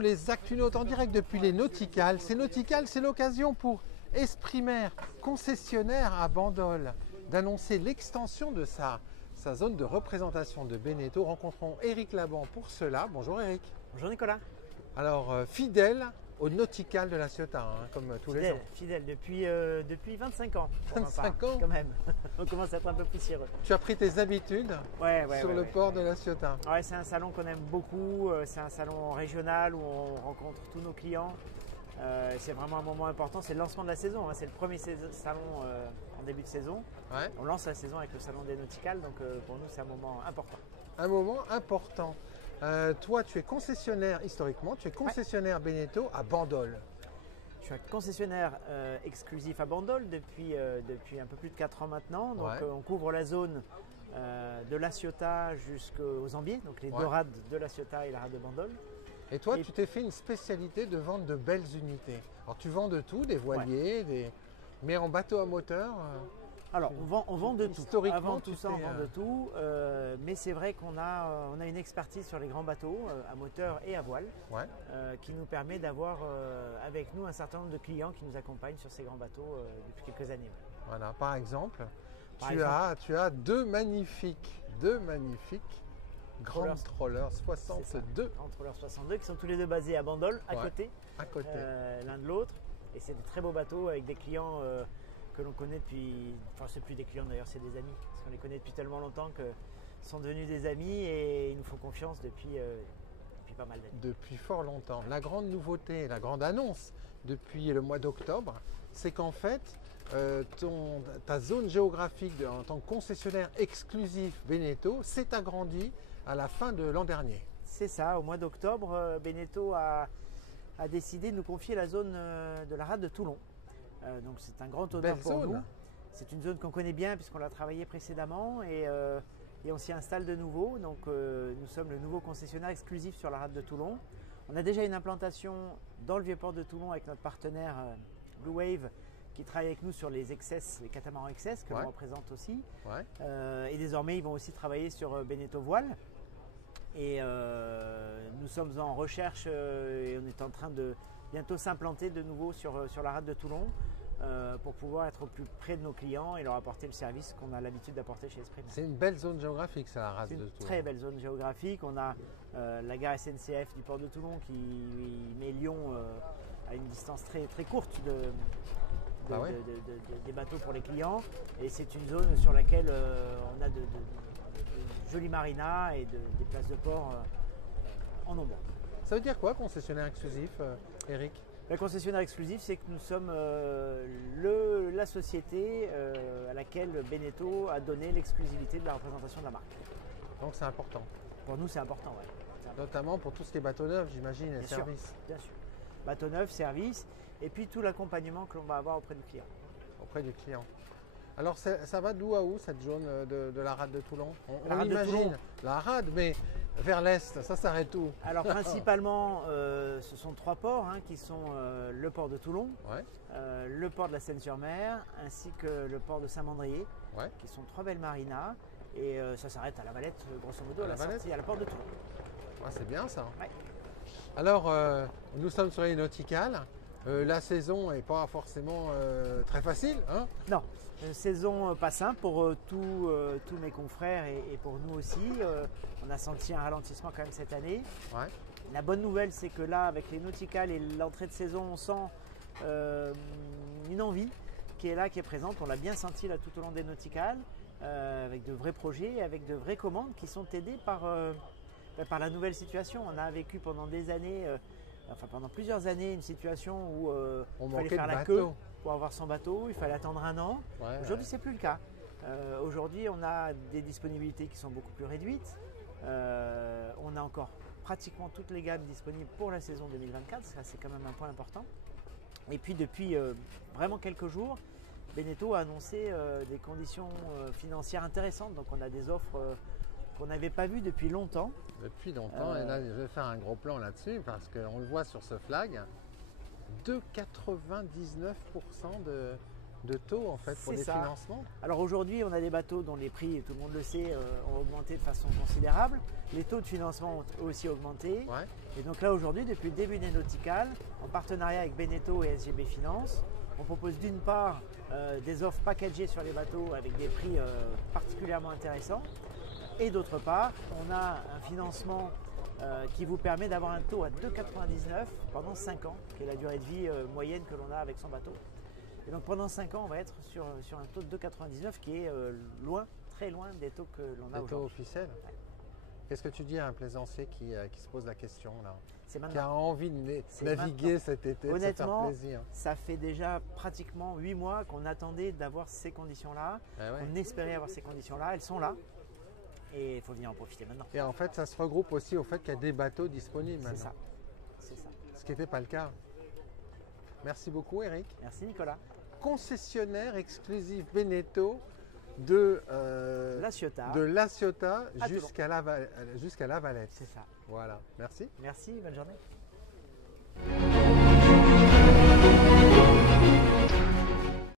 nous les Actunautes en direct depuis les Nauticales. Ces Nauticales, c'est l'occasion pour Esprimer, concessionnaire à Bandol, d'annoncer l'extension de sa zone de représentation de Beneteau. Rencontrons Eric Laban pour cela. Bonjour Eric. Bonjour Nicolas. Alors, fidèle au Nauticales de La Ciotat, hein, comme tous les ans. Fidèle depuis 25 ans. 25 ans quand même. On commence à être un peu poussiéreux. Tu as pris tes habitudes sur le port de La Ciotat. Ouais, c'est un salon qu'on aime beaucoup. C'est un salon régional où on rencontre tous nos clients. C'est vraiment un moment important. C'est le lancement de la saison. Hein. C'est le premier salon en début de saison. Ouais. On lance la saison avec le salon des Nauticales. Donc pour nous, c'est un moment important. Un moment important. Toi, tu es concessionnaire historiquement, tu es concessionnaire Beneteau à Bandol. Je suis un concessionnaire exclusif à Bandol depuis un peu plus de 4 ans maintenant. Donc on couvre la zone de La Ciotat jusqu'aux Ambiers, donc les deux rades de La Ciotat et la rade de Bandol. Et toi, tu t'es fait une spécialité de vente de belles unités. Alors tu vends de tout, des voiliers, mais en bateau à moteur. Alors, on vend de tout. Historiquement, avant tout ça, on vend de tout. Mais c'est vrai qu'on a une expertise sur les grands bateaux à moteur et à voile qui nous permet d'avoir avec nous un certain nombre de clients qui nous accompagnent sur ces grands bateaux depuis quelques années. Voilà, par exemple, tu as deux magnifiques Grand Troller 62. Grand Troller 62 qui sont tous les deux basés à Bandol, à côté l'un de l'autre. Et c'est des très beaux bateaux avec des clients que l'on connaît depuis, enfin c'est plus des clients d'ailleurs, c'est des amis, parce qu'on les connaît depuis tellement longtemps qu'ils sont devenus des amis et ils nous font confiance depuis pas mal d'années. Depuis fort longtemps. La grande nouveauté, la grande annonce depuis le mois d'octobre, c'est qu'en fait, ta zone géographique en tant que concessionnaire exclusif Beneteau s'est agrandie à la fin de l'an dernier. C'est ça, au mois d'octobre, Beneteau a décidé de nous confier la zone de la rade de Toulon. Donc c'est un grand honneur pour nous. C'est une zone qu'on connaît bien puisqu'on l'a travaillé précédemment et on s'y installe de nouveau. Donc nous sommes le nouveau concessionnaire exclusif sur la rade de Toulon. On a déjà une implantation dans le vieux port de Toulon avec notre partenaire Blue Wave qui travaille avec nous sur les XS, les catamarans XS que l'on représente aussi. Et désormais ils vont aussi travailler sur Beneteau Voile. Et nous sommes en recherche et on est en train de bientôt s'implanter de nouveau sur la rade de Toulon pour pouvoir être au plus près de nos clients et leur apporter le service qu'on a l'habitude d'apporter chez Esprimer. C'est une belle zone géographique, ça, la rade de Toulon. C'est une très belle zone géographique. On a la gare SNCF du port de Toulon qui met Lyon à une distance très, très courte des bateaux pour les clients. Et c'est une zone sur laquelle on a de jolies marinas et des places de port en nombre. Ça veut dire quoi, concessionnaire exclusif, Eric? Le concessionnaire exclusif, c'est que nous sommes la société à laquelle Beneteau a donné l'exclusivité de la représentation de la marque. Donc c'est important. Pour nous, c'est important, oui. Notamment pour tout ce qui est bateau neuf, j'imagine, et service. Bien sûr. Bateau neuf, service, et puis tout l'accompagnement que l'on va avoir auprès du client. Auprès du client. Alors ça va d'où à où cette zone de la rade de Toulon? On imagine la rade, mais vers l'est, ça s'arrête où? Alors principalement, ce sont 3 ports qui sont le port de Toulon, le port de la Seine-sur-Mer, ainsi que le port de Saint-Mandrier, qui sont 3 belles marinas. Et ça s'arrête à la Valette, grosso modo, à la sortie à la porte de Toulon. C'est bien ça. Alors, nous sommes sur les Nauticales. La saison n'est pas forcément très facile, hein? Non, saison pas simple pour tous mes confrères et pour nous aussi. On a senti un ralentissement quand même cette année. La bonne nouvelle, c'est que là, avec les Nauticales et l'entrée de saison, on sent une envie qui est là, qui est présente. On l'a bien senti là tout au long des Nauticales, avec de vrais projets, avec de vraies commandes qui sont aidées par la nouvelle situation. On a vécu pendant des années... pendant plusieurs années, une situation où il fallait faire la queue pour avoir son bateau, il fallait attendre un an. Aujourd'hui, ce n'est plus le cas. Aujourd'hui, on a des disponibilités qui sont beaucoup plus réduites. On a encore pratiquement toutes les gammes disponibles pour la saison 2024. Ça, c'est quand même un point important. Et puis, depuis vraiment quelques jours, Beneteau a annoncé des conditions financières intéressantes. Donc, on a des offres qu'on n'avait pas vu depuis longtemps. Depuis longtemps, et là je vais faire un gros plan là-dessus parce qu'on le voit sur ce flag, 2,99% de taux en fait pour les financements? Alors aujourd'hui, on a des bateaux dont les prix, tout le monde le sait, ont augmenté de façon considérable. Les taux de financement ont aussi augmenté. Ouais. Et donc là aujourd'hui, depuis le début des Nautical, en partenariat avec Beneteau et SGB Finance, on propose d'une part des offres packagées sur les bateaux avec des prix particulièrement intéressants. Et d'autre part, on a un financement qui vous permet d'avoir un taux à 2,99 pendant 5 ans, qui est la durée de vie moyenne que l'on a avec son bateau. Et donc pendant 5 ans, on va être sur un taux de 2,99 qui est loin, très loin des taux que l'on a aujourd'hui. Des taux officiels. Ouais. Qu'est-ce que tu dis à un plaisancier qui se pose la question là, qui a envie de naviguer cet été, honnêtement, de se faire plaisir? Ça fait déjà pratiquement 8 mois qu'on attendait d'avoir ces conditions-là. On espérait avoir ces conditions-là, elles sont là. Et il faut venir en profiter maintenant. Et en fait, ça se regroupe aussi au fait qu'il y a des bateaux disponibles maintenant. C'est ça. Ce qui n'était pas le cas. Merci beaucoup, Eric. Merci, Nicolas. Concessionnaire exclusif Beneteau de La Ciotat jusqu'à la Valette. C'est ça. Voilà. Merci. Merci, bonne journée.